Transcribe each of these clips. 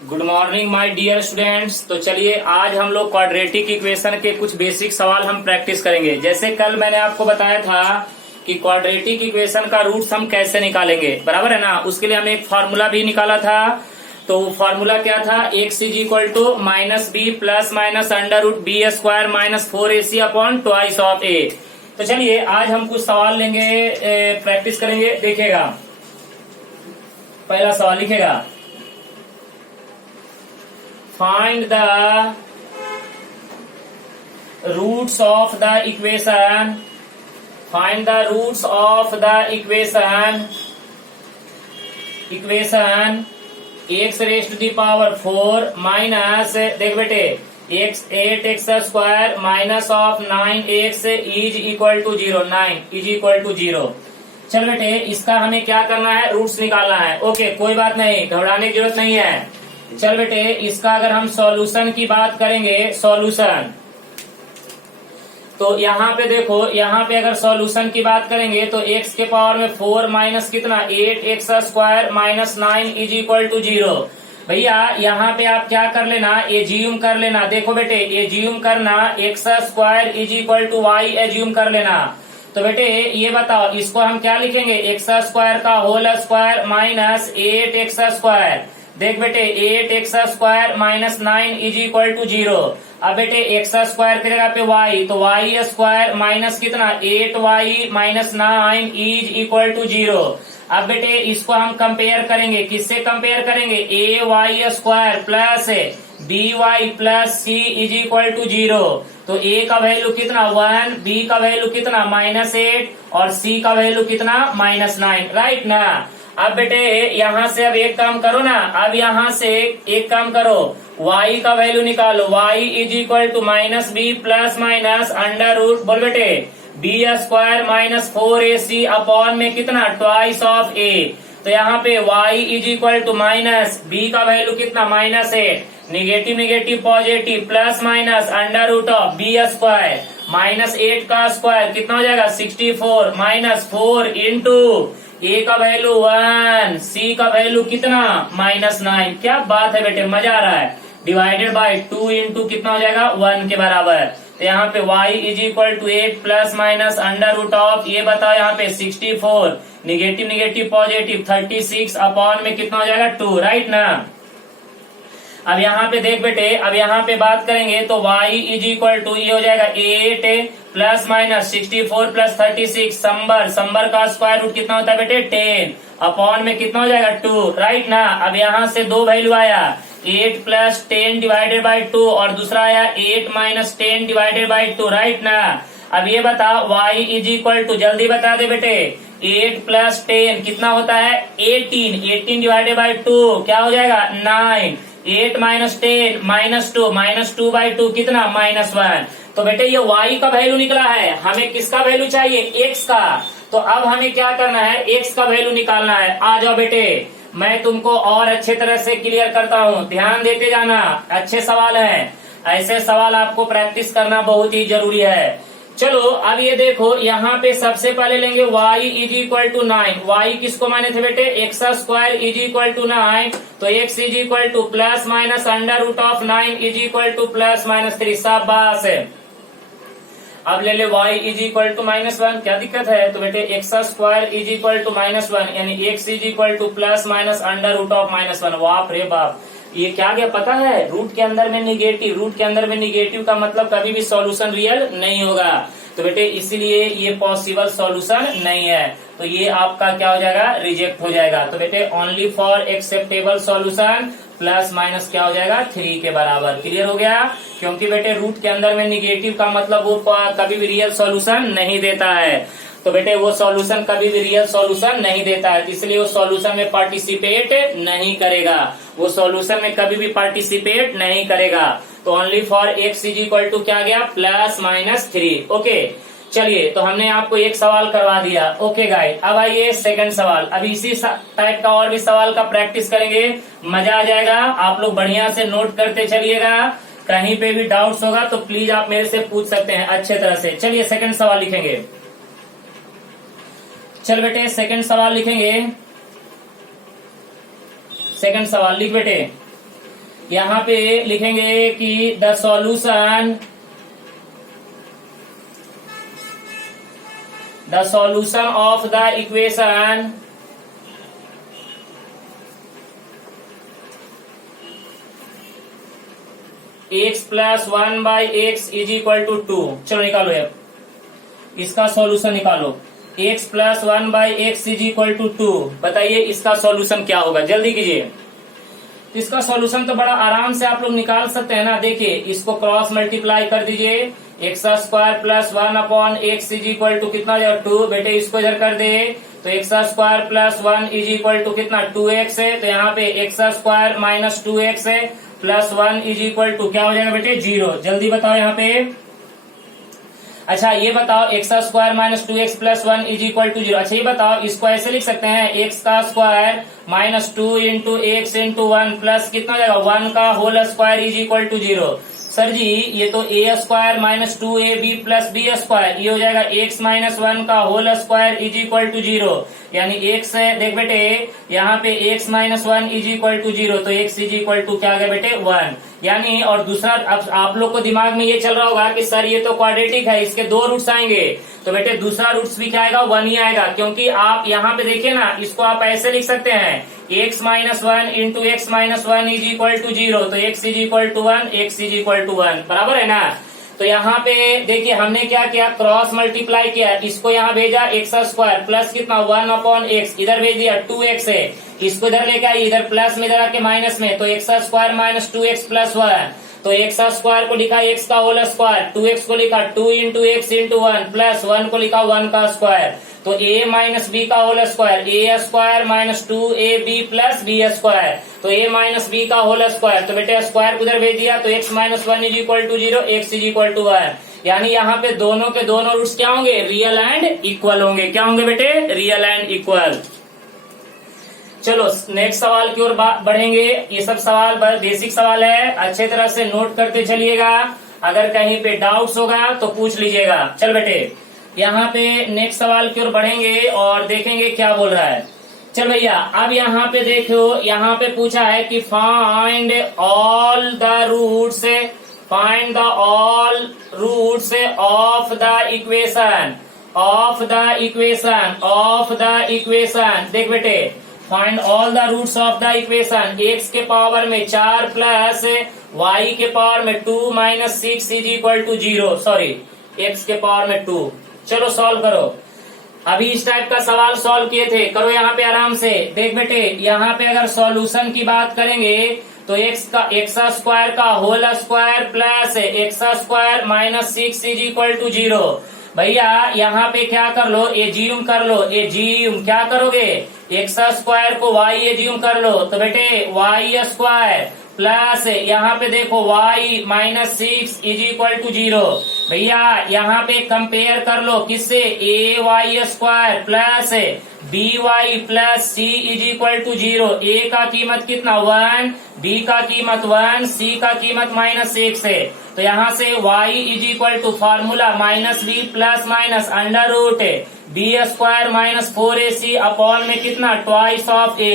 Good morning my dear students. तो चलिए आज हम लोग क्वाड्रेटिक इक्वेशन के कुछ बेसिक सवाल हम प्रैक्टिस करेंगे। जैसे कल मैंने आपको बताया था कि क्वाड्रेटिक इक्वेशन का रूट्स हम कैसे निकालेंगे, बराबर है ना। उसके लिए हमने एक फॉर्मूला भी निकाला था। तो फॉर्मूला क्या था, x is equal to minus B plus minus under root B square minus 4ac upon twice of a. तो चलिए आज हम कुछ सवाल लेंगे, प्रैक्टिस करेंगे। देखिएगा पहला सवाल लिखेगा, find the roots of the equation, find the roots of the equation x raised to the power 4 minus, देख बेटे, x 8x square minus of 9x is equal to 0, 9 is equal to 0। चल बेटे इसका हमें क्या करना है, रूट्स निकालना है। ओके कोई बात नहीं, घबराने की जरूरत नहीं है। चल बेटे इसका अगर हम सॉल्यूशन की बात करेंगे, सॉल्यूशन, तो यहाँ पे देखो, यहाँ पे अगर सॉल्यूशन की बात करेंगे तो x के पावर में 4 माइनस कितना 8x square minus 9 is equal to 0। भैया यहाँ पे आप क्या कर लेना, एज्यूम कर लेना। देखो बेटे एज्यूम करना, x square is equal to y assume कर लेना। तो बेटे ये बताओ इसको हम क्या लिखेंगे, x स्क्वायर का whole square minus 8x square. देख बेटे 8x square minus 9 is equal to 0। अब बेटे x स्क्वायर की जगह पे y, तो y स्क्वायर माइनस कितना 8y minus 9 is equal to 0। अब बेटे इसको हम कंपेयर करेंगे, किससे कंपेयर करेंगे, ay square plus by plus c is equal to 0। तो a का वैल्यू कितना 1, b का वैल्यू कितना -8 और c का वैल्यू कितना -9, राइट ना। अब बेटे यहाँ से अब एक काम करो ना, अब यहाँ से एक काम करो, y का वैल्यू निकालो, y is equal to minus B plus minus under root, बोल बेटे b square minus 4ac upon में कितना ट्वाइस ऑफ a। तो यहाँ पे y is equal to minus B का वैल्यू कितना -8, negative negative positive plus minus under root of B square minus 8 का स्क्वायर कितना हो जाएगा 64 माइनस 4 इंटू a का वैल्यू 1, c का वैल्यू कितना -9। क्या बात है बेटे, मजा आ रहा है। डिवाइडेड बाय 2 इंटू कितना हो जाएगा 1 के बराबर। तो यहाँ पे y is equal to 8 plus minus under root of, ये बताओ यहाँ पे 64 निगेटिव निगेटिव पॉजिटिव 36 अपॉन में कितना हो जाएगा 2, राइट ना। अब यहाँ पे देख बेटे, अब यहाँ पे बात करेंगे तो y इज इक्वल टू ये हो जाएगा 8 प्लस माइनस 64 प्लस 36 संबर का स्क्वायर रूट कितना होता है बेटे 10 अपॉन में कितना हो जाएगा 2, राइट ना। अब यहाँ से दो वैल्यू आया, 8 प्लस 10 डिवाइडेड बाई 2 और दूसरा आया 8 माइनस 10 डिवाइडेड बाई 2, राइट ना। अब ये बता y इज इक्वल टू, जल्दी बता दे बेटे, 8 प्लस 10 कितना होता है 18 डिवाइडेड बाई 2 क्या हो जाएगा 9, 8 माइनस 10 माइनस 2 बाई 2 कितना -1। तो बेटे ये y का वैल्यू निकला है, हमें किसका वैल्यू चाहिए x का। तो अब हमें क्या करना है, x का वैल्यू निकालना है। आ जाओ बेटे मैं तुमको और अच्छे तरह से क्लियर करता हूँ, ध्यान देते जाना, अच्छे सवाल हैं, ऐसे सवाल आपको प्रैक्टिस करना बहुत ही जरूरी है। चलो अब ये देखो, यहाँ पे सबसे पहले लेंगे y is equal to 9। y किसको माने थे बेटे, x square is equal to 9, तो x is equal to plus minus under root of 9 is equal to plus minus 3, शाबाश है। अब ले ले y इज इक्वल टू -1, क्या दिक्कत है। तो बेटे x square is equal to -1 यानी x is equal to plus minus under root of -1। बाप रे बाप, ये क्या गया पता है, रूट के अंदर में निगेटिव, रूट के अंदर में निगेटिव का मतलब कभी भी सॉल्यूशन रियल नहीं होगा। तो बेटे इसीलिए ये पॉसिबल सॉल्यूशन नहीं है, तो ये आपका क्या हो जाएगा, रिजेक्ट हो जाएगा। तो बेटे only for acceptable solution plus minus क्या हो जाएगा 3 के बराबर। क्लियर हो गया, क्योंकि बेटे रूट के अंदर में निगेटिव का मतलब वो कभी भी रियल सॉल्यूशन नहीं देता है। तो बेटे वो सॉल्यूशन कभी भी रियल सॉल्यूशन नहीं देता है, इसलिए वो सॉल्यूशन में पार्टिसिपेट नहीं करेगा, वो सॉल्यूशन में कभी भी पार्टिसिपेट नहीं करेगा। तो only for x is equal to क्या गया +-3। ओके चलिए, तो हमने आपको एक सवाल करवा दिया। ओके गाइस, अब आइए सेकंड सवाल। अब इसी टाइप का और भी सवाल का प्रैक्टिस करेंगे, मजा आ जाएगा। आप लोग बढ़िया से नोट करते चलिएगा, कहीं पे भी डाउट्स होगा तो प्लीज आप मेरे से पूछ सकते हैं अच्छे तरह से। चलिए सेकंड सवाल लिखेंगे। चल बेटे सेकंड सवाल लिखेंगे, सेकंड सवाल लिख बेटे। यहाँ पे लिखेंगे कि the solution of the equation x plus 1/x is equal to 2। चलो निकालो यार, इसका सॉल्यूशन निकालो। x plus 1/x is equal to 2। बताइए इसका सॉल्यूशन क्या होगा, जल्दी कीजिए। इसका सॉल्यूशन तो बड़ा आराम से आप लोग निकाल सकते हैं ना। देखिए इसको क्रॉस मल्टीप्लाई कर दीजिए, x square plus 1/x is equal to कितना हो जाएगा 2। बेटे इसको इधर कर दे तो x square plus 1 is equal to कितना 2x है। तो यहाँ पे एक्स स्क्वायर माइनस 2x है प्लस 1 इज इक्वल टू क्या हो जाएगा बेटे 0। जल्दी बताओ यहाँ पे। अच्छा ये बताओ एक्स स्क्वायर माइनस 2x प्लस 1 इज इक्वल टू 0। अच्छा ये बताओ, इसको ऐसे लिख सकते हैं एक्स का square minus 2 into x into 1 plus कितना हो जाएगा 1 का whole square is equal to 0। Sir ji ये तो a square minus 2ab plus b square, ये हो जाएगा एक्स माइनस 1 का whole square is equal to 0। यानी एक्स है, देख बेटे यहाँ पे x minus 1 is equal to 0, तो एक्स इज इक्वल टू क्या आ गया बेटे 1। यानी और दूसरा अब आप लोग को दिमाग में ये चल रहा होगा कि सर ये तो क्वाड्रेटिक है, इसके 2 रूट्स आएंगे। तो बेटे दूसरा रूट्स भी क्या आएगा 1 ही आएगा, क्योंकि आप यहाँ पे देखिए ना, इसको आप ऐसे लिख सकते हैं x minus 1 into x minus 1 is equal to 0। तो x is equal to 1, x is equal to 1, बराबर है ना। तो यहाँ पे देखिए हमने क्या किया, क्रॉस मल्टीप्लाई किया, इसको यहाँ भेजा एक्स स्क्वायर प्लस कितना 1/x, इधर भेज दिया 2x है, इसको इधर लेके आई, इधर प्लस में इधर आके माइनस में, तो एक्स स्क्वायर माइनस 2x प्लस 1। तो एक्स स्क्वायर को लिखा एक्स का होल स्क्वायर, 2x को लिखा 2 इंटू एक्स इंटू 1 प्लस 1 को लिखा 1 का स्क्वायर। तो a माइनस बी का whole square, a square minus 2ab plus b square, तो a माइनस बी का होल स्क्वायर। तो बेटे स्क्वायर को उधर भेज दिया, तो x minus 1 is equal to 0, x is equal to 1। यानी यहाँ पे दोनों के दोनों रूट्स क्या होंगे, रियल एंड इक्वल होंगे। क्या होंगे बेटे, रियल एंड इक्वल। चलो नेक्स्ट सवाल की ओर बढ़ेंगे। ये सब सवाल बेसिक सवाल है, अच्छे तरह से नोट करते चलिएगा, अगर कहीं पे डाउट्स होगा तो पूछ लीजिएगा। चल बेटे यहाँ पे नेक्स्ट सवाल की ओर बढ़ेंगे और देखेंगे क्या बोल रहा है। चल भैया अब यहाँ पे देखो, यहाँ पे पूछा है कि find all the roots, find the all roots of the equation, of the equation, of the equation. देख बेटे find all the roots of the equation, x के पावर में 4 प्लस y के पावर में 2 minus 6 is equal to 0, sorry x के power में 2। चलो solve करो। अभी इस टाइप का सवाल सॉल्व किए थे, करो यहाँ पे आराम से। देख बेटे यहाँ पे अगर सॉल्यूशन की बात करेंगे तो एक्स स्क्वायर का whole square plus x square minus 6 is equal to 0। भैया यहाँ पे क्या कर लो, एज्यूम कर लो, एज्यूम क्या करोगे, एक्स स्क्वायर को वाई एज्यूम कर लो, तो बेटे वाई स्क्वायर प्लस यहाँ पे देखो y minus 6 is equal to 0। भैया यहाँ पे कंपेयर कर लो किससे, a y square plus b y plus C is equal to 0। A का कीमत कितना 1, बी का कीमत 1, सी का कीमत माइनस 6 है। तो यहाँ से y is equal to formula minus B plus minus under root B square minus 4ac upon में कितना ट्वाइस ऑफ a।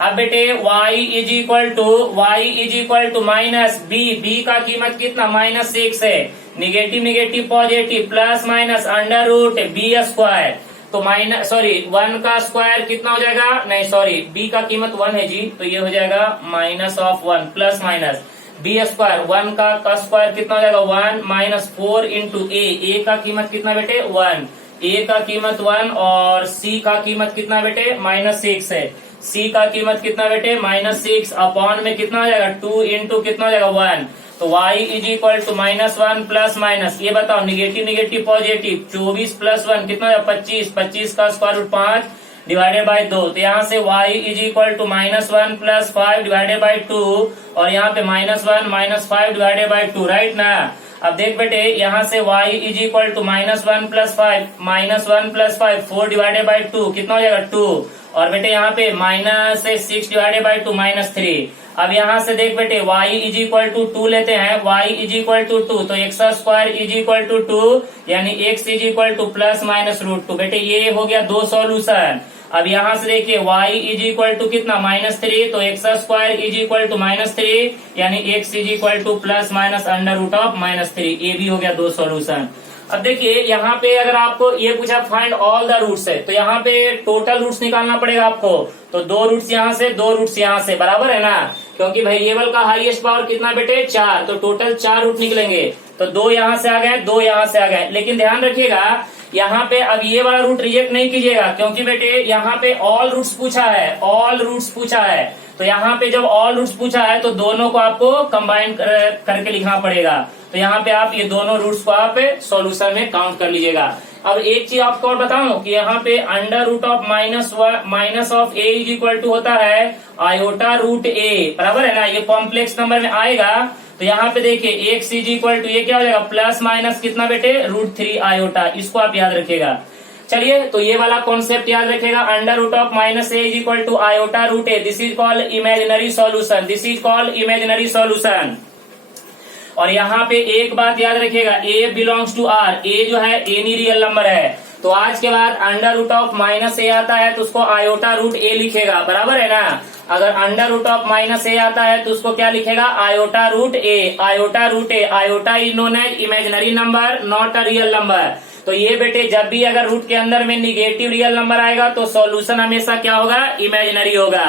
अब बेटे y is equal to minus B का कीमत कितना माइनस 6 है, negative negative positive plus minus under root B square, तो minus sorry 1 का स्क्वायर कितना हो जाएगा, नहीं सॉरी b का कीमत 1 है जी, तो ये हो जाएगा minus of 1 plus minus B square, 1 का स्क्वायर कितना हो जाएगा 1 माइनस 4 इंटू ए का कीमत कितना बेटे 1, ए का कीमत 1 और सी का कीमत कितना बेटे माइनस 6 है, सी का कीमत कितना बेटे माइनस 6 अपॉन में कितना हो जाएगा 2 इंटू कितना हो जाएगा 1। तो y is equal to minus 1 plus minus, ये बताओ निगेटिव निगेटिव पॉजिटिव 24 प्लस 1 कितना हो जाएगा 25, 25 का स्क्वायर रूट 5 डिवाइडेड बाय 2। तो यहाँ से y is equal to minus 1 plus 5 divided by 2 और यहाँ पे minus 1 minus 5 divided by 2, right ना। अब देख बेटे यहाँ से y is equal to minus 1 plus 5 minus 1 plus 5 4 divided by 2 कितना हो जाएगा 2 और बेटे यहाँ पे माइनस 6 डिवाइडेड बाय 2 माइनस 3। अब यहाँ से देख बेटे y इज इक्वल टू 2 लेते हैं, y इज इक्वल टू 2 तो x square is equal to 2 यानी x is equal to plus minus root 2। बेटे ये हो गया 2 सॉल्यूशन। अब यहां से देखिए y इज इक्वल टू कितना -3, तो x square is equal to -3, यानी x is equal to plus minus under root of -3। ये भी हो गया दो सॉल्यूशन। अब देखिए यहाँ पे अगर आपको ये पूछा फाइंड ऑल द रूट्स है, तो यहाँ पे टोटल रूट्स निकालना पड़ेगा आपको। तो दो रूट्स यहाँ से, दो रूट्स यहाँ से, बराबर है ना, क्योंकि वेरिएबल का हाईएस्ट पावर कितना बेटे 4, तो टोटल 4 रूट निकलेंगे। तो दो यहाँ से आ गए, दो यहाँ से आ गए। लेकिन ध्यान रखिएगा यहाँ पे अब ये वाला रूट रिजेक्ट नहीं कीजिएगा, क्योंकि बेटे यहाँ पे ऑल रूट्स पूछा है, ऑल रूट्स पूछा है। तो यहाँ पे जब ऑल रूट्स पूछा है तो दोनों को आपको कंबाइन करके लिखना पड़ेगा। तो यहाँ पे आप ये दोनों रूट्स को आप सॉल्यूशन में काउंट कर लीजिएगा। अब एक चीज आपको और बताऊं कि यहाँ पे under root of minus of A is equal to होता है आयोटा रूट ए, बराबर है ना। ये कॉम्प्लेक्स नंबर में आएगा। तो यहाँ पे देखिए एक्स इज इक्वल टू ये क्या हो जाएगा प्लस माइनस कितना बेटे √3 आयोटा। इसको आप याद रखिएगा। चलिए तो ये वाला कॉन्सेप्ट याद रखेगा, under root of minus A is equal to iota root A. This is called imaginary solution, this is called imaginary solution. और यहाँ पे एक बात याद रखिएगा, a belongs to r, a जो है एनी रियल नंबर है। तो आज के बाद under root of minus A आता है तो उसको आयोटा रूट ए लिखेगा, बराबर है ना। अगर under root of minus A आता है तो उसको क्या लिखेगा iota root A, iota root A. Iota is known as imaginary number, not a real number. तो ये बेटे जब भी अगर रूट के अंदर में निगेटिव रियल नंबर आएगा तो सॉल्यूशन हमेशा क्या होगा इमेजिनरी होगा।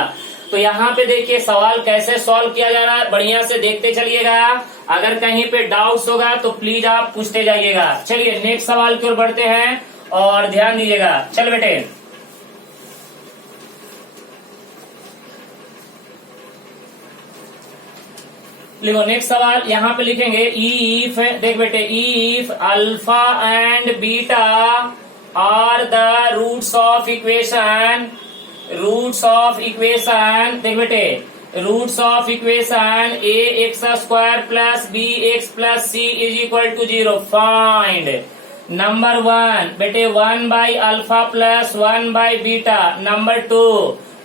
तो यहाँ पे देखिए सवाल कैसे सॉल्व किया जा रहा है, बढ़िया से देखते चलिएगा। अगर कहीं पे डाउट्स होगा तो प्लीज आप पूछते जाइएगा। चलिए नेक्स्ट सवाल की ओर बढ़ते हैं और ध्यान दीजिएगा। चल बेटे लिखो नेक्स्ट सवाल। यहाँ पे लिखेंगे इफ, देख बेटे if alpha and beta are the roots of equation, roots of equation, देख बेटे roots of equation A x square plus B x plus C is equal to 0, find number 1 बेटे 1 by alpha plus 1 by beta, number 2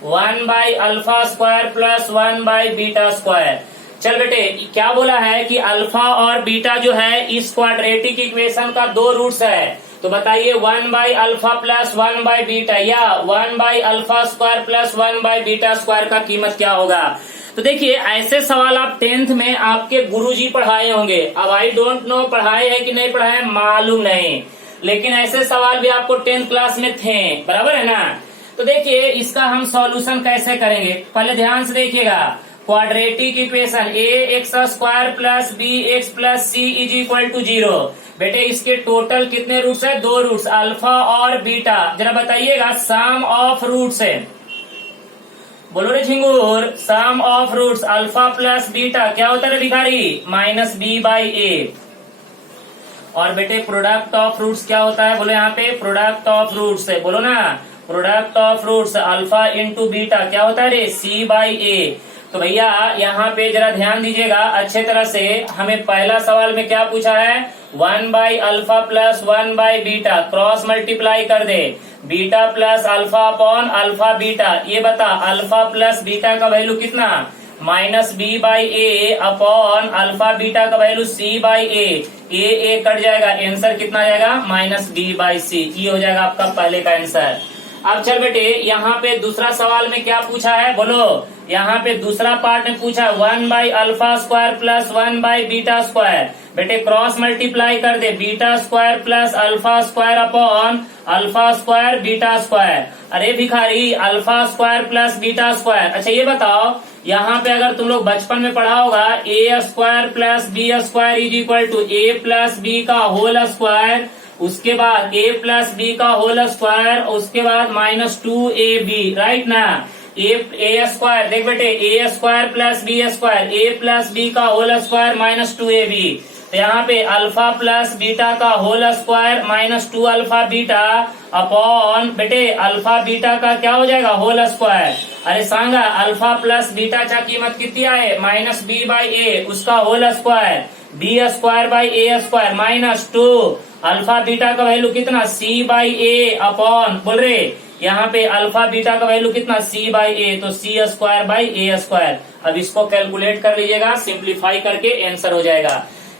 1 by alpha square plus 1 by beta square. चल बेटे क्या बोला है कि alpha और बीटा जो है इस क्वाड्रेटिक इक्वेशन का दो रूट्स है। तो बताइए 1 by alpha plus 1 by beta या 1 by alpha square plus 1 by beta square का कीमत क्या होगा। तो देखिए ऐसे सवाल आप 10th में आपके गुरुजी पढ़ाए होंगे। अब आई डोंट नो पढ़ाए है कि नहीं पढ़ाए मालूम नहीं, लेकिन ऐसे सवाल भी आपको 10th क्लास में थे, बराबर है ना। तो देखिए इसका हम सॉल्यूशन कैसे करेंगे, पहले ध्यान से देखिएगा। Quadratic equation A x square plus B x plus C is equal to 0। बेटे इसके टोटल कितने रूट्स है, दो रूट्स अल्फा और बीटा। जरा बताइएगा सम ऑफ रूट्स है, बोलो रे झिंगुर, sum of roots alpha plus beta क्या होता है भिखारी माइनस बी बाई ए। और बेटे प्रोडक्ट ऑफ रूट्स क्या होता है, बोलो यहाँ पे प्रोडक्ट ऑफ रूट्स है, बोलो ना product of roots alpha into beta क्या होता है रे सी बाई ए। तो भैया यहाँ पे जरा ध्यान दीजिएगा अच्छे तरह से। हमें पहला सवाल में क्या पूछा है 1 by alpha plus 1 by beta, cross multiply कर दे beta plus alpha upon alpha beta. ये बता अल्फा प्लस बीटा का वैल्यू कितना minus B by a upon alpha beta का value c by a cut जाएगा, आंसर कितना जाएगा माइनस बी बाई सी। ये हो जाएगा आपका पहले का आंसर। अब चल बेटे यहाँ पे दूसरा सवाल में क्या पूछा है, बोलो यहाँ पे दूसरा पार्ट में पूछा 1 by alpha square plus 1 by beta square. बेटे क्रॉस मल्टीप्लाई कर दे beta square plus alpha square upon alpha square beta square. अरे भिखारी alpha square plus beta square. अच्छा ये बताओ यहाँ पे अगर तुम लोग बचपन में पढ़ा होगा a square plus b square is equal to a plus b का होल स्क्वायर, उसके बाद a प्लस बी का होल स्क्वायर, उसके बाद -2ab, राइट ना। ए स्क्वायर देख बेटे a square plus b square, a plus b का होल स्क्वायर -2ab। तो यहाँ पे अल्फा प्लस बीटा का whole square -2 alpha beta upon बेटे अल्फा बीटा का क्या हो जाएगा होल स्क्वायर। अरे सांगा अल्फा प्लस बीटा का कीमत कितनी है माइनस बी बाई ए, उसका whole square B square by A square -2 alpha beta का वैल्यू कितना सी बाई ए अपॉन, बोल रहे यहाँ पे अल्फा बीटा का वैल्यू कितना सी बाई ए, तो सी स्क्वायर बाई ए स्क्वायर। अब इसको कैलकुलेट कर लीजिएगा, सिंप्लीफाई करके आंसर हो जाएगा।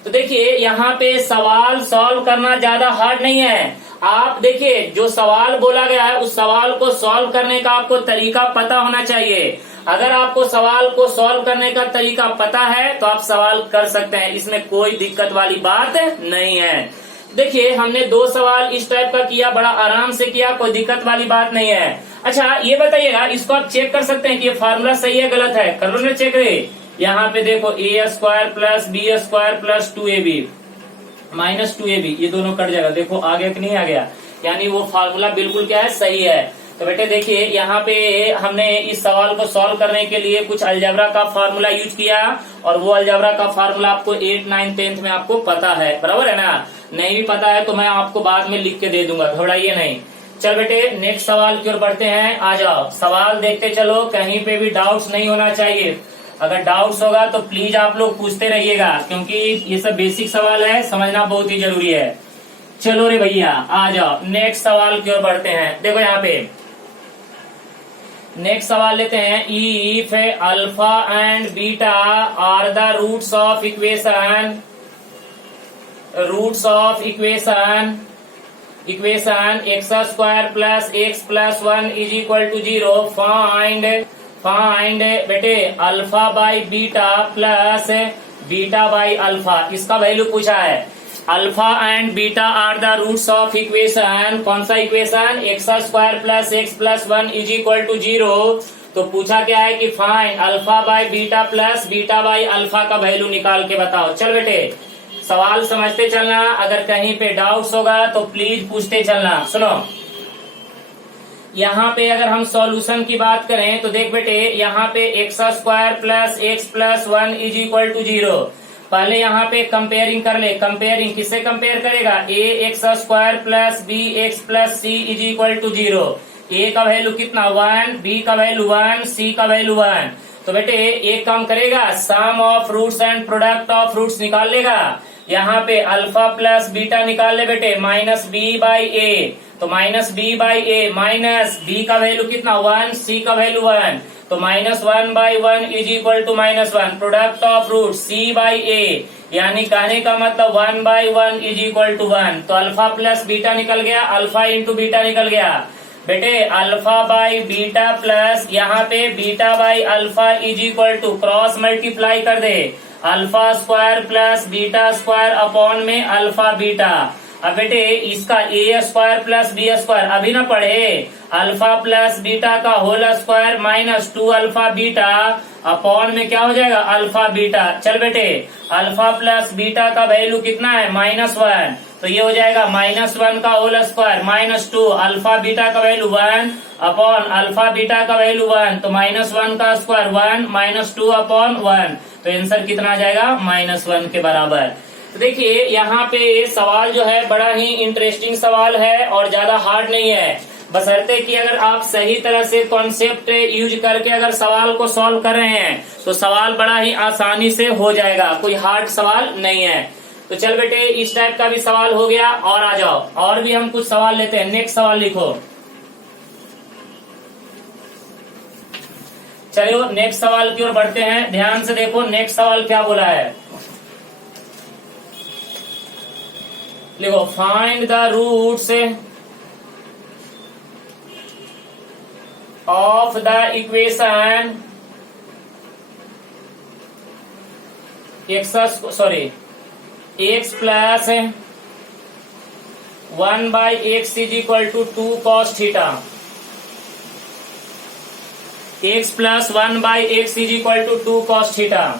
तो देखिए यहाँ पे सवाल सॉल्व करना ज्यादा हार्ड नहीं है। आप देखिए जो सवाल बोला गया है उस सवाल को सॉल्व करने का आपको तरीका पता होना चाहिए। अगर आपको सवाल को सॉल्व करने का तरीका पता है तो आप सवाल कर सकते हैं, इसमें कोई दिक्कत वाली बात नहीं है। देखिए हमने 2 सवाल इस टाइप का किया, बड़ा आराम से किया, कोई दिक्कत वाली बात नहीं है। अच्छा ये बताइएगा, इसको आप चेक कर सकते हैं कि ये फार्मूला सही है गलत है, कर लो ना चेक रे। यहाँ पे देखो a² plus b² plus 2ab minus 2ab, ये दोनों कट जाएगा। देखो आ गया कि नहीं आ गया, यानी वो फार्मूला बिल्कुल क्या है, सही है। तो बेटे देखिए यहाँ पे हमने इस सवाल को सॉल्व करने के लिए कुछ अलजेब्रा का फार्मूला यूज किया, और वो अलजेब्रा का फार्मूला आपको 8, 9, 10th में आपको पता है, बराबर है ना। नहीं भी पता है तो मैं आपको बाद में लिख के दे दूंगा, घबराइए नहीं। चल बेटे नेक्स्ट सवाल की ओर बढ़ते हैं, आ जाओ सवाल देखते चलो, कहीं पे भी डाउट्स नहीं होना चाहिए। अगर डाउट्स होगा तो प्लीज आप लोग पूछते रहिएगा, क्योंकि ये सब बेसिक सवाल है, समझना बहुत ही जरूरी है। चलो रे भैया आ जाओ नेक्स्ट सवाल की ओर बढ़ते हैं। देखो यहाँ पे नेक्स्ट सवाल लेते हैं, if alpha and beta are the roots of equation x² plus x plus 1 is equal to 0, find बेटे alpha by beta plus beta by alpha, इसका वैल्यू पूछा है। Alpha and beta are the roots of equation, कौन सा equation, x² plus x plus 1 is equal to 0। तो पूछा क्या है कि find alpha by beta plus beta by alpha का वैल्यू निकाल के बताओ। चल बेटे सवाल समझते चलना, अगर कहीं पे डाउट्स होगा तो प्लीज पूछते चलना। सुनो यहाँ पे अगर हम सॉल्यूशन की बात करें तो देख बेटे यहाँ पे x² plus x plus 1 is equal to 0। पहले यहाँ पे कंपेयरिंग कर ले, कंपेयरिंग किससे कंपेयर करेगा, ax² plus bx plus c is equal to 0। a का वैल्यू कितना 1, b का वैल्यू 1, c का वैल्यू 1। तो बेटे एक काम करेगा, sum of roots and product of roots निकाल लेगा। यहाँ पे अल्फा प्लस बीटा निकाल ले बेटे, माइनस बी बाई ए, तो minus B by A, minus B का वैल्यू कितना 1, सी का वैल्यू 1, तो minus 1 by 1 is equal to -1, product of root C by A, यानी कहने का मतलब 1 बाई 1 इज इक्वल टू 1। तो अल्फा प्लस बीटा निकल गया, अल्फा इंटू बीटा निकल गया। बेटे अल्फा बाई बीटा प्लस यहाँ पे beta by alpha is equal to, cross multiply कर दे, alpha square plus beta square upon में अल्फा बीटा। अब बेटे इसका a² प्लस b² अभी ना पढ़े, अल्फा प्लस बीटा का whole square minus 2 alpha beta upon में क्या हो जाएगा, अल्फा बीटा। चल बेटे अल्फा प्लस बीटा का वैल्यू कितना है, -1, तो ये हो जाएगा -1 का whole square minus 2 alpha beta का वैल्यू 1 अपॉन अल्फा बीटा का वैल्यू 1, तो -1 का स्क्वायर 1 -2 अपॉन 1, तो आंसर कितना आ जाएगा, -1 के बराबर। तो देखिए यहाँ पे सवाल जो है बड़ा ही इंटरेस्टिंग सवाल है और ज्यादा हार्ड नहीं है, बशर्ते कि अगर आप सही तरह से कॉन्सेप्ट यूज करके अगर सवाल को सॉल्व कर रहे हैं तो सवाल बड़ा ही आसानी से हो जाएगा, कोई हार्ड सवाल नहीं है। तो चल बेटे इस टाइप का भी सवाल हो गया, और आ जाओ और भी हम कुछ सवाल लेते हैं। नेक्स्ट सवाल लिखो, चलो नेक्स्ट सवाल की ओर बढ़ते हैं। ध्यान से देखो नेक्स्ट सवाल क्या बोला है, लिखो find the roots of the equation x plus 1 by x is equal to 2 cos theta, x plus 1 by x is equal to 2 cos theta.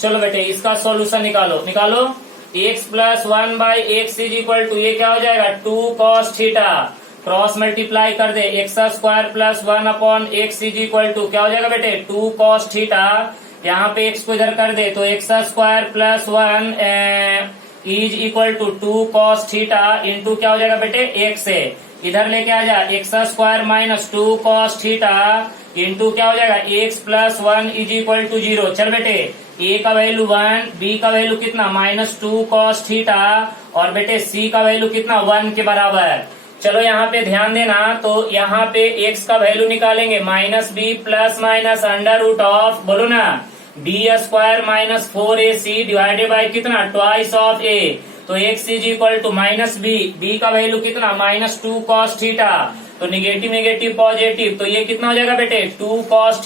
चलो बेटे इसका सॉल्यूशन निकालो x plus 1 by x is equal to, ये क्या हो जाएगा 2 cos theta, cross multiply कर दे, x² plus 1 upon x is equal to क्या हो जाएगा बेटे 2 cos थीटा, यहाँ पे x को इधर कर दे तो x² plus 1 is equal to 2 cos theta into क्या हो जाएगा बेटे x है, इधर लेके आ जा x² minus 2 cos theta into क्या हो जाएगा x plus 1 is equal to 0। चल बेटे a का वैल्यू 1, b का वैल्यू कितना -2 cos थीटा, और बेटे c का वैल्यू कितना 1 के बराबर। चलो यहाँ पे ध्यान देना, तो यहाँ पे x का वैल्यू निकालेंगे -b plus minus under root of, बोलो ना b square minus 4ac divided by कितना ट्वाइस ऑफ ए। तो x is equal to minus B का वैल्यू कितना माइनस 2 cos थीटा। तो निगेटिव निगेटिव पॉजिटिव, तो ये कितना हो जाएगा बेटे 2 cos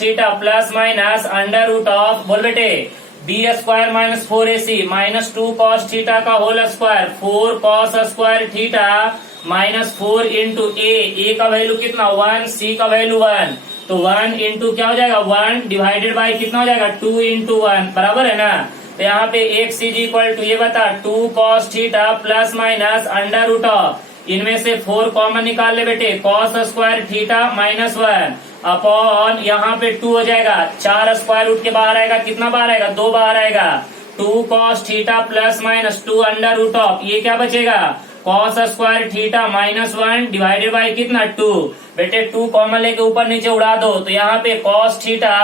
theta plus minus under root of बोल बेटे b square minus 4ac minus 2 cos theta का whole square 4 cos square theta minus 4 into ए का वैल्यू कितना 1, सी का वैल्यू 1। तो 1 इंटू क्या हो जाएगा 1 डिवाइडेड बाई कितना हो जाएगा 2 इंटू 1 बराबर है ना। तो यहाँ पे एक्स इज इक्वल टू ये बता 2 cos theta plus minus under root of इनमें से 4 कॉमन निकाल ले बेटे cos square theta minus 1 upon यहाँ पे 2 हो जाएगा 4 स्क्वायर रूट के बाहर आएगा कितना बाहर आएगा 2 बाहर आएगा 2 cos theta plus minus 2 under root of ये क्या बचेगा cos square theta minus 1 divided by कितना 2। बेटे 2 कॉमन लेके ऊपर नीचे उड़ा दो तो यहाँ पे cos theta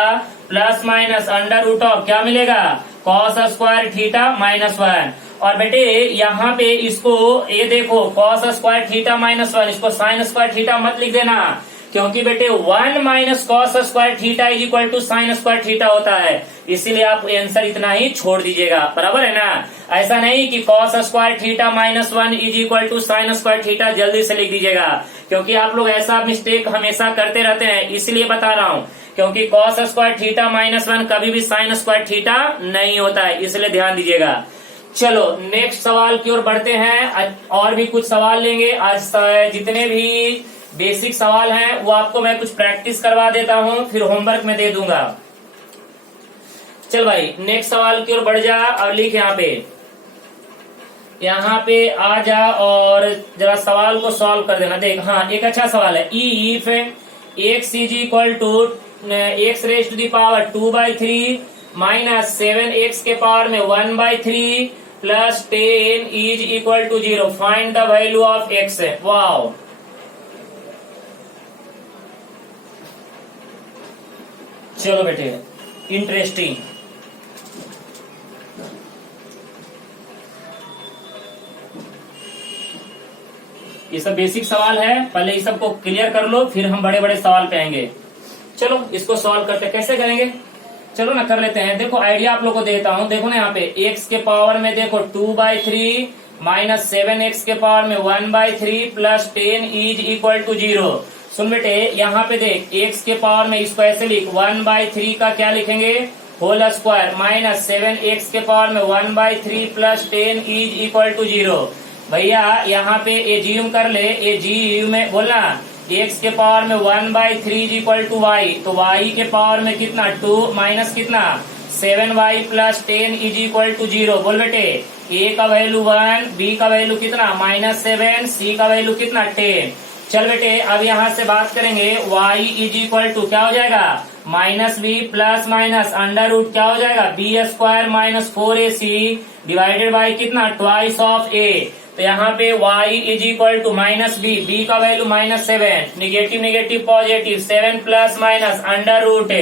plus minus under root of क्या मिलेगा cos स्क्वायर थीटा माइनस 1। और बेटे यहाँ पे इसको ये देखो cos स्क्वायर थीटा माइनस 1 इसको sin स्क्वायर थीटा मत लिख देना क्योंकि बेटे 1 minus cos square theta is equal to sin square theta होता है, इसीलिए आप आंसर इतना ही छोड़ दीजिएगा बराबर है ना। ऐसा नहीं कि cos square theta minus 1 is equal to sin square theta जल्दी से लिख दीजिएगा क्योंकि आप लोग ऐसा मिस्टेक हमेशा करते रहते हैं, इसलिए बता रहा हूँ क्योंकि cos स्क्वायर थीटा माइनस 1 कभी भी sin स्क्वायर थीटा नहीं होता है, इसलिए ध्यान दीजिएगा। चलो नेक्स्ट सवाल की ओर बढ़ते हैं, और भी कुछ सवाल लेंगे। आज जितने भी बेसिक सवाल हैं वो आपको मैं कुछ प्रैक्टिस करवा देता हूं फिर होमवर्क में दे दूंगा। चल भाई नेक्स्ट सवाल की ओर बढ़ जा और लिख यहाँ पे आ जा और जरा सवाल को सॉल्व कर देना। देख हाँ एक अच्छा सवाल है, if x is equal to x raise to the power 2/3 minus 7x के पावर में 1/3 plus 10 is equal to 0 find the value of x. Wow चलो बेटे इंटरेस्टिंग। ये सब बेसिक सवाल है, पहले इस सबको क्लियर कर लो फिर हम बड़े बड़े सवाल पे आएंगे। चलो इसको सॉल्व करते कैसे करेंगे, चलो ना कर लेते हैं। देखो आइडिया आप लोग को देता हूं, देखो ना यहाँ पे x के पावर में देखो 2/3 माइनस 7x के पावर में 1/3 प्लस 10 इज इक्वल टू 0। सुन बेटे यहाँ पे देख x के पावर में इसको ऐसे लिख 1/3 का क्या लिखेंगे होल स्क्वायर माइनस 7x के पावर में 1/3 प्लस 10 इज इक्वल टू 0। भैया यहाँ पे एज्यूम कर ले, एज्यूम में बोलना x के पावर में 1/3 इज इक्वल टू y, तो y के पावर में कितना 2 माइनस कितना 7y plus 10 is equal to 0। बोल बेटे a का वैल्यू 1, b का वैल्यू कितना -7, c का वैल्यू कितना 10। चल बेटे अब यहाँ से बात करेंगे y इज इक्वल टू क्या हो जाएगा -b plus minus under root क्या हो जाएगा B square minus 4ac divided by कितना ट्वाइस ऑफ a। तो यहाँ पे y is equal to -b का value -7 negative negative positive 7 plus minus under root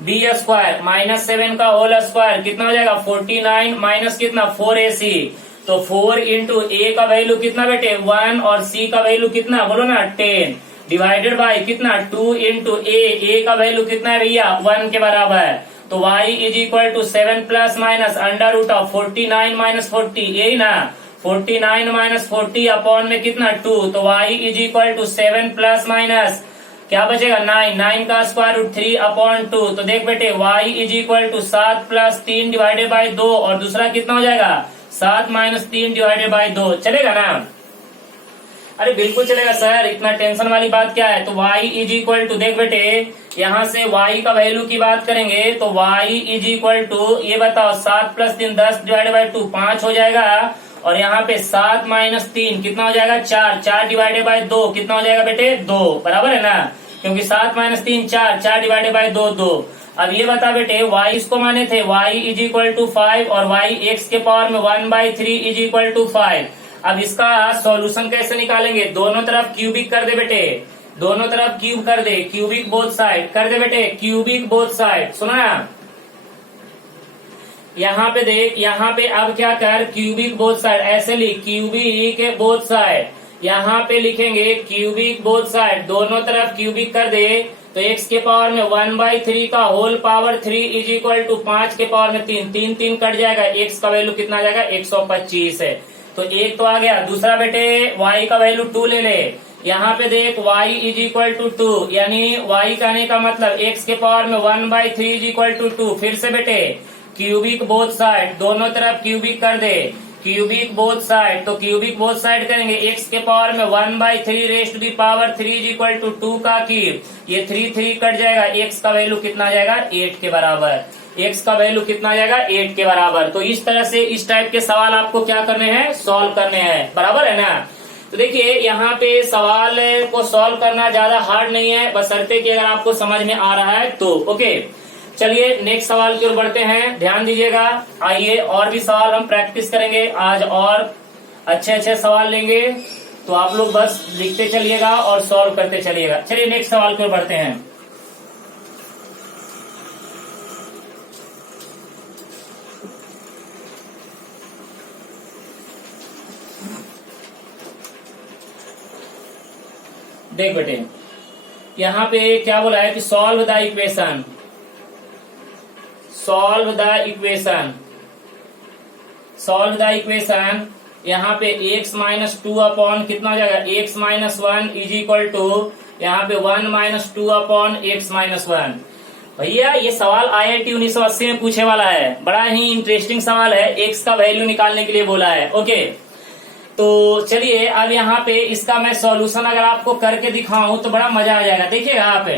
B square -7 का होल स्क्वायर कितना हो जाएगा 49 माइनस कितना 4ac। तो 4 इंटू ए का वैल्यू कितना बेटे 1 और सी का वैल्यू कितना बोलो ना 10 डिवाइडेड बाई कितना 2 इंटू ए का वैल्यू कितना है भैया 1 के बराबर। तो y is equal to 7 plus minus under root of 49 minus 40 यही ना 49 माइनस 40 अपॉन में कितना 2। तो y is equal to 7 plus minus क्या बचेगा 9 का स्क्वायर रूट 3 अपॉन 2। तो देख बेटे y is equal to 7 plus 3 divided by 2 और दूसरा कितना हो जाएगा 7 माइनस 3 डिवाइडेड बाई 2। चलेगा ना, अरे बिल्कुल चलेगा सर, इतना टेंशन वाली बात क्या है। तो y इज इक्वल टू देख बेटे यहाँ से y का वैल्यू की बात करेंगे तो y इज इक्वल टू ये बताओ 7 प्लस 3 10 डिवाइडेड बाई 2 5 हो जाएगा और यहाँ पे 7 माइनस 3 कितना हो जाएगा 4 डिवाइडेड बाई 2 कितना हो जाएगा बेटे 2 बराबर है ना, क्योंकि 7 माइनस 3 4 डिवाइडेड बाई 2। अब ये बता बेटे y इसको माने थे y इज इक्वल टू 5 और y x के पावर में 1/3 इज इक्वल टू 5। अब इसका सॉल्यूशन कैसे निकालेंगे, दोनों तरफ क्यूबिक कर दे बेटे, दोनों तरफ क्यूब कर दे, क्यूबिक बोथ साइड कर दे बेटे, क्यूबिक बोथ साइड। सुना ना यहाँ पे देख, यहाँ पे अब क्या कर क्यूबिक बोथ साइड ऐसे लिख क्यूबिक बोथ साइड, यहाँ पे लिखेंगे क्यूबिक बोथ साइड, दोनों तरफ क्यूबिक कर दे तो x के पावर में 1/3 का whole power 3 is equal to 5 के पावर में 3, 3 3 कट जाएगा, x का वैल्यू कितना आ जाएगा 125 है। तो एक तो आ गया। दूसरा बेटे y का वैल्यू 2 ले ले। यहाँ पे देख y इज इक्वल टू 2, यानी y कहने का मतलब x के पावर में 1/3 इज इक्वल टू 2। फिर से बेटे क्यूबिक बोथ साइड, दोनों तरफ क्यूबिक कर दे, क्यूबिक बोथ साइड। तो क्यूबिक बोथ साइड करेंगे, x के पावर में 1/3 raise to the power 3 is equal to 2 का क्यूब, ये 3 3 कट जाएगा, x का वैल्यू कितना आ जाएगा 8 के बराबर। x का वैल्यू कितना आ जाएगा 8 के बराबर। तो इस तरह से इस टाइप के सवाल आपको क्या करने हैं, सॉल्व करने हैं, बराबर है ना। तो देखिए यहाँ पे सवाल को सॉल्व करना ज्यादा हार्ड नहीं है, बशर्ते कि अगर आपको समझ में आ रहा है तो। ओके, चलिए नेक्स्ट सवाल की ओर बढ़ते हैं, ध्यान दीजिएगा। आइए और भी सवाल हम प्रैक्टिस करेंगे आज, और अच्छे अच्छे सवाल लेंगे, तो आप लोग बस लिखते चलिएगा और सॉल्व करते चलिएगा। चलिए नेक्स्ट सवाल की ओर बढ़ते हैं। देख बेटे यहाँ पे क्या बोला है कि solve the equation, solve the equation, solve the equation. यहाँ पे x माइनस 2 अपॉन कितना हो जाएगा x minus 1 is equal to यहाँ पे 1 माइनस 2 अपॉन x माइनस 1। भैया ये सवाल IIT 1980 में पूछे वाला है, बड़ा ही इंटरेस्टिंग सवाल है, x का वैल्यू निकालने के लिए बोला है। ओके, तो चलिए अब यहाँ पे इसका मैं सॉल्यूशन अगर आपको करके दिखाऊं तो बड़ा मजा आ जाएगा। देखिएगा आप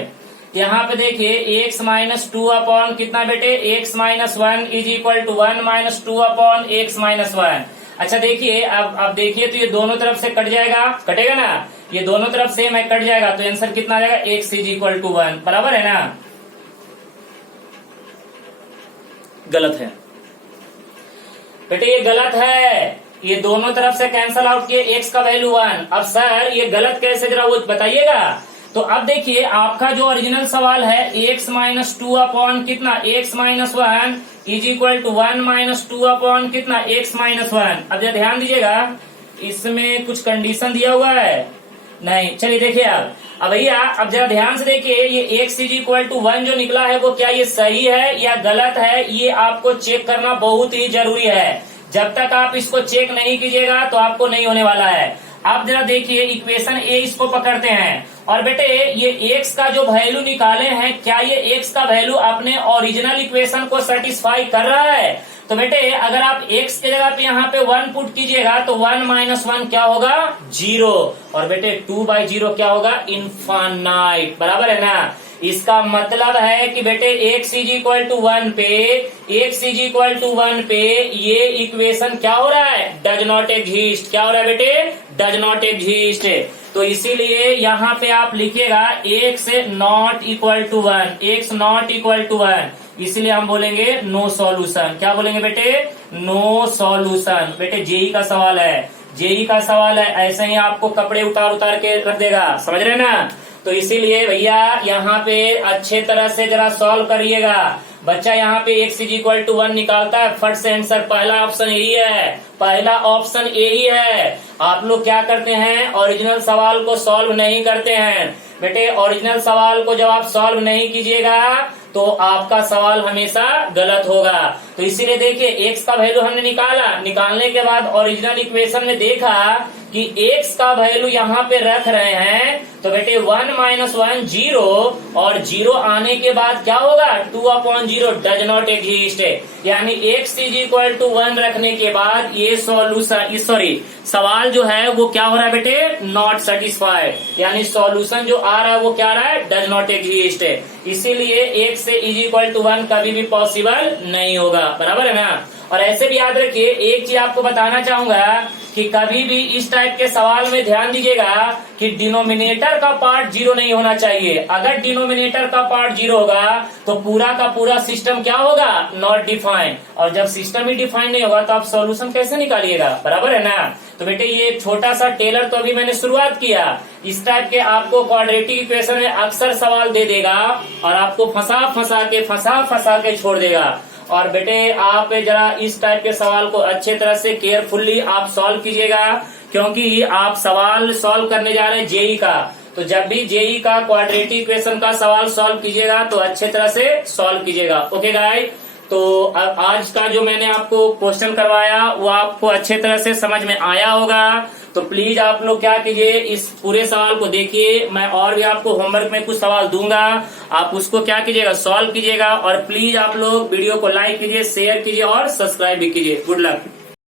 यहाँ पे देखिए x माइनस 2 अपॉन कितना बेटे x minus 1 is equal to 1 minus 2 upon x minus 1। अच्छा देखिए अब देखिए तो ये दोनों तरफ से कट जाएगा, कटेगा ना, ये दोनों तरफ से मैं कट जाएगा, तो आंसर कितना आ जाएगा x इज इक्वल टू 1, बराबर है ना। गलत है बेटे, ये गलत है, ये दोनों तरफ से कैंसल आउट किए, x का वैल्यू 1। अब सर ये गलत कैसे, जरा वो बताइएगा। तो अब देखिए आपका जो ओरिजिनल सवाल है x माइनस 2 अपॉन कितना x minus 1 is equal to 1 minus 2 upon कितना x माइनस 1। अब जरा ध्यान दीजिएगा, इसमें कुछ कंडीशन दिया हुआ है नहीं। चलिए देखिए अब भैया अब जरा ध्यान से देखिए, ये x इज इक्वल टू 1 जो निकला है वो क्या ये सही है या गलत है, ये आपको चेक करना बहुत ही जरूरी है। जब तक आप इसको चेक नहीं कीजिएगा तो आपको नहीं होने वाला है। अब जरा देखिए इक्वेशन ए इसको पकड़ते हैं, और बेटे ये x का जो वैल्यू निकाले हैं, क्या ये x का वैल्यू अपने ओरिजिनल इक्वेशन को सेटिस्फाई कर रहा है। तो बेटे अगर आप x के जगह पे यहाँ पे 1 पुट कीजिएगा तो 1 माइनस 1 क्या होगा 0, और बेटे 2/0 क्या होगा इनफाइनाइट, बराबर है ना। इसका मतलब है कि बेटे x इज इक्वल टू 1 पे, x इज इक्वल टू 1 पे ये इक्वेशन क्या हो रहा है, डज नॉट एग्जिस्ट। क्या हो रहा है बेटे, डज नॉट एग्जिस्ट। तो इसीलिए यहाँ पे आप लिखिएगा x not equal to 1, x not equal to 1, इसलिए हम बोलेंगे नो सॉल्यूशन। क्या बोलेंगे बेटे, नो सॉल्यूशन। बेटे जेई का सवाल है, जेई का सवाल है, ऐसे ही आपको कपड़े उतार उतार के रख देगा, समझ रहे ना। तो इसीलिए भैया यहाँ पे अच्छे तरह से जरा सॉल्व करिएगा। बच्चा यहाँ पे x इज इक्वल टू 1 निकालता है, फट से आंसर पहला ऑप्शन यही है, पहला ऑप्शन यही है। आप लोग क्या करते हैं, ओरिजिनल सवाल को सॉल्व नहीं करते हैं। बेटे ओरिजिनल सवाल को जब आप सॉल्व नहीं कीजिएगा तो आपका सवाल हमेशा गलत होगा। तो इसीलिए देखिए x का वैल्यू हमने निकाला, निकालने के बाद ओरिजिनल इक्वेशन में देखा कि x का वैल्यू यहाँ पे रख रहे हैं, तो बेटे 1 माइनस 1 0, और 0 आने के बाद क्या होगा 2/0 डज नॉट एग्जिस्ट। यानी x इज इक्वल टू 1 रखने के बाद ये सॉल्यूशन, सॉरी सवाल जो है वो क्या हो रहा है बेटे, नॉट सेटिस्फाइड, यानी सॉल्यूशन जो आ रहा है वो क्या आ रहा है, डज नॉट एग्जिस्ट। इसीलिए x से इज इक्वल टू 1 कभी भी पॉसिबल नहीं होगा, बराबर है ना। और ऐसे भी याद रखिए, एक चीज आपको बताना चाहूंगा कि कभी भी इस टाइप के सवाल में ध्यान दीजिएगा कि डिनोमिनेटर का पार्ट 0 नहीं होना चाहिए। अगर डिनोमिनेटर का पार्ट 0 होगा तो पूरा का पूरा सिस्टम क्या होगा, नॉट डिफाइंड, और जब सिस्टम ही डिफाइंड नहीं होगा तो आप सॉल्यूशन कैसे निकालिएगा, बराबर है ना। तो बेटे ये छोटा सा टेलर तो अभी मैंने शुरुआत किया, इस टाइप के आपको क्वाड्रेटिक इक्वेशन में अक्सर सवाल दे देगा और आपको फंसा फंसा के छोड़ देगा। और बेटे आप जरा इस टाइप के सवाल को अच्छे तरह से केयरफुल्ली आप सॉल्व कीजिएगा, क्योंकि आप सवाल सॉल्व करने जा रहे हैं जेई का, तो जब भी जेई का क्वाड्रेटिक इक्वेशन का सवाल सॉल्व कीजिएगा तो अच्छे तरह से सॉल्व कीजिएगा। ओके गाइस, तो आज का जो मैंने आपको क्वेश्चन करवाया वो आपको अच्छे तरह से समझ में आया होगा। तो प्लीज आप लोग क्या कीजिए, इस पूरे सवाल को देखिए। मैं और भी आपको होमवर्क में कुछ सवाल दूंगा, आप उसको क्या कीजिएगा, सॉल्व कीजिएगा। और प्लीज आप लोग वीडियो को लाइक कीजिए, शेयर कीजिए और सब्सक्राइब भी कीजिए। Good luck.